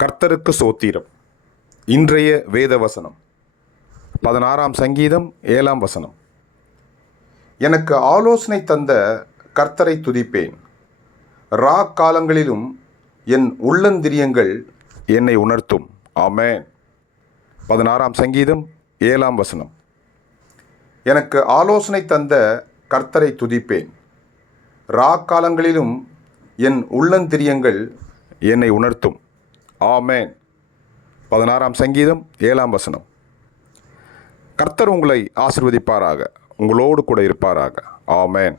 கர்த்தருக்கு சோத்திரம். இன்றைய வேத வசனம் 16ஆம் சங்கீதம் 7ஆம் வசனம். எனக்கு ஆலோசனை தந்த கர்த்தரை துதிப்பேன். காலங்களிலும் என் உள்ளந்திரியங்கள் என்னை உணர்த்தும். ஆமென். 16ஆம் சங்கீதம் 7ஆம் வசனம். எனக்கு ஆலோசனை தந்த கர்த்தரை துதிப்பேன். காலங்களிலும் என் உள்ளந்திரியங்கள் என்னை உணர்த்தும். ஆமென். 16ஆம் சங்கீதம் 7ஆம் வசனம். கர்த்தர் உங்களை ஆசீர்வதிப்பாராக, உங்களோடு கூட இருப்பாராக. ஆமென்.